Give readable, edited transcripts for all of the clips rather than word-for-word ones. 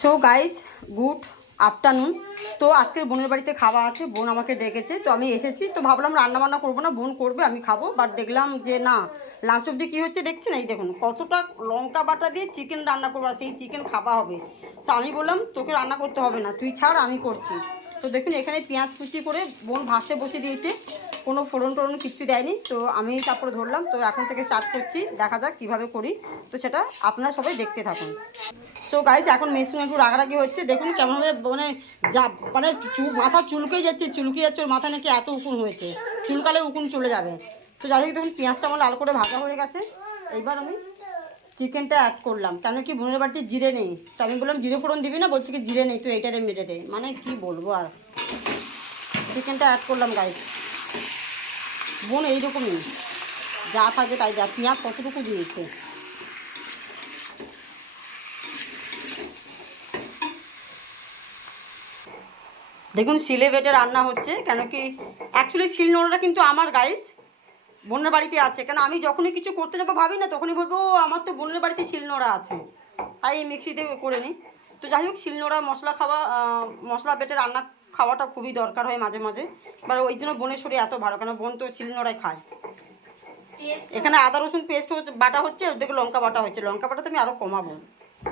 So guys, good afternoon. তো আজকের বোনের বাড়িতে খাওয়া আছে, বোন আমাকে ডেকেছে, তো আমি এসেছি। তো ভাবলাম রান্নাবান্না করবো না, বোন করবে, আমি খাবো। বাট দেখলাম যে না, লাস্ট অব্দি কী হচ্ছে দেখছেন, এই দেখুন কতটা লঙ্কা বাটা দিয়ে চিকেন রান্না করবো, আর সেই চিকেন খাওয়া হবে। তো আমি বললাম তোকে রান্না করতে হবে না, তুই ছাড়, আমি করছি। তো দেখুন এখানে পেঁয়াজ কুচি করে বোন ভাজতে বসে দিয়েছে, কোনো ফোড়ন টোড়ন কিচ্ছু দেয়নি। তো আমি তারপরে ধরলাম, তো এখন থেকে স্টার্ট করছি, দেখা যাক কীভাবে করি। তো সেটা আপনারা সবাই দেখতে থাকুন। সো গাইস, এখন মেশিনে একটু রাগারাগি হচ্ছে, দেখুন কেমনভাবে মানে যা মানে মাথা চুলকেই যাচ্ছে, চুলকে যাচ্ছে, ওর মাথা নাকি এত উকুন হয়েছে, চুলকালে উকুন চলে যাবে। তো যাই হোক, দেখুন পেঁয়াজটা আমার লাল করে ভাজা হয়ে গেছে। এইবার আমি চিকেনটা অ্যাড করলাম, কেন কি বোনের বাড়িতে জিরে নেই। তো আমি বললাম জিরে ফোড়ন দিবি না, বলছি কি জিরে নেই, তো এইটাতে মেরে দে, মানে কি বলবো। আর চিকেনটা অ্যাড করলাম গাইস। বোন এইরকমই, যা থাকে তাই যা। পেঁয়াজ কতটুকু দিয়েছে, দেখুন শিলে বেটে রান্না হচ্ছে। কেন কি অ্যাকচুয়ালি শিলনোড়াটা কিন্তু আমার গাইস বোনের বাড়িতে আছে। কেন আমি যখনই কিছু করতে যাবো ভাবি না, তখনই বলবো আমার তো বোনের বাড়িতে শিলনোড়া আছে, তাই এই মিক্সিতে করে নিই। তো যাই হোক, শিলনোড়া মশলা বেটে রান্না খাওয়াটা খুবই দরকার হয় মাঝে মাঝে। এবার ওই জন্য বোনের শরীর এত ভালো, কেন বোন তো শিলনোড়ায় খায়। এখানে আদা রসুন পেস্ট বাটা হচ্ছে, দেখো লঙ্কা বাটা হচ্ছে। লঙ্কা বাটা তো আমি আরও কমাবো,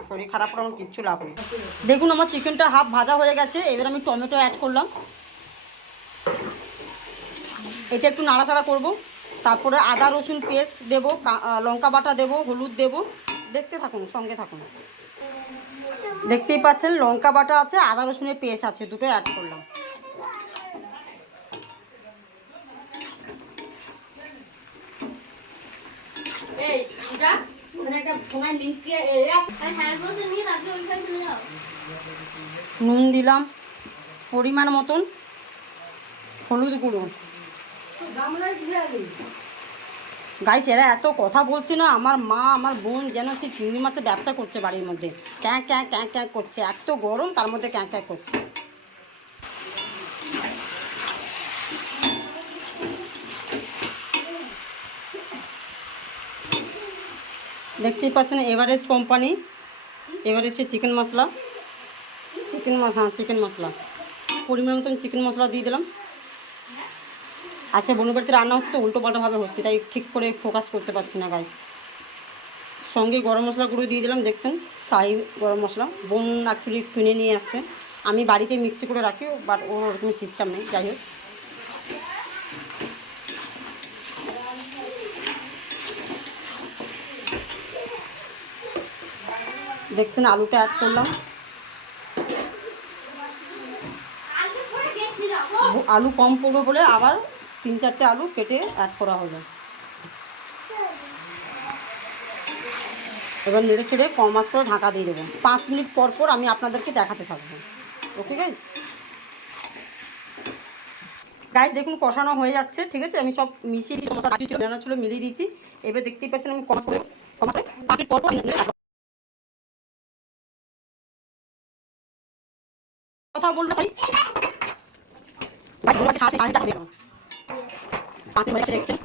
শরীর খারাপ করে আমার কিচ্ছু লাভ নেই। দেখুন আমার চিকেনটা হাফ ভাজা হয়ে গেছে। এবার আমি টমেটো অ্যাড করলাম, এটা একটু নাড়াচাড়া করব। তারপরে আদা রসুন পেস্ট দেবো, লঙ্কা বাটা দেবো, হলুদ দেবো। দেখতে থাকুন, সঙ্গে থাকুন। দেখতেই পাচ্ছেন লঙ্কা বাটা আছে, আদা রসুনের পেস্ট আছে, দুটো অ্যাড করলাম। নুন দিলাম পরিমাণ মতন, হলুদ গুঁড়ো। গাইস, এরা এত কথা বলছে না, আমার মা আমার বোন যেন সে চিংড়ি মাছের ব্যবসা করছে বাড়ির মধ্যে। ক্যাঁ ক্যাঁ ক্যাঁ ক্যাঁ করছে, এত গরম তার মধ্যে ক্যাঁ ক্যাঁ করছে। দেখতেই পাচ্ছেন এভারেস্ট কোম্পানি, এভারেস্টের চিকেন মশলা, চিকেন মশলা পরিমাণ মতন চিকেন মশলা দিয়ে দিলাম। আজকে বোনের বাড়িতে রান্না হচ্ছে তো উল্টো পাল্টাভাবে হচ্ছে, তাই ঠিক করে ফোকাস করতে পারছি না গাইস। সঙ্গে গরম মশলা গুঁড়ো দিয়ে দিলাম, দেখছেন শাহি গরম মশলা। বোন অ্যাকচুয়ালি কিনে নিয়ে আসছে, আমি বাড়িতে মিক্সি করে রাখি, বাট ওর ওরকম সিস্টেম নেই। যাই হোক, দেখছেন আলুটা অ্যাড করলাম। আলু কম পড়বে বলে আবার 3-4টে আলু কেটে অ্যাড করা হলো। এবার নেড়ে ছেড়ে কম আঁচ করে ঢাকা দিয়ে দেবো। 5 মিনিট পর পর আমি আপনাদেরকে দেখাতে থাকবো। ওকে গাইস, দেখুন কষানো হয়ে যাচ্ছে, ঠিক আছে। আমি সব মিশিয়ে রান্না ছিল মিলিয়ে দিয়েছি। এবার দেখতেই পাচ্ছেন আমি কম করে 5 মিনিট পর কথা বলবো। ভাই 5 মিনিট দেখছেন।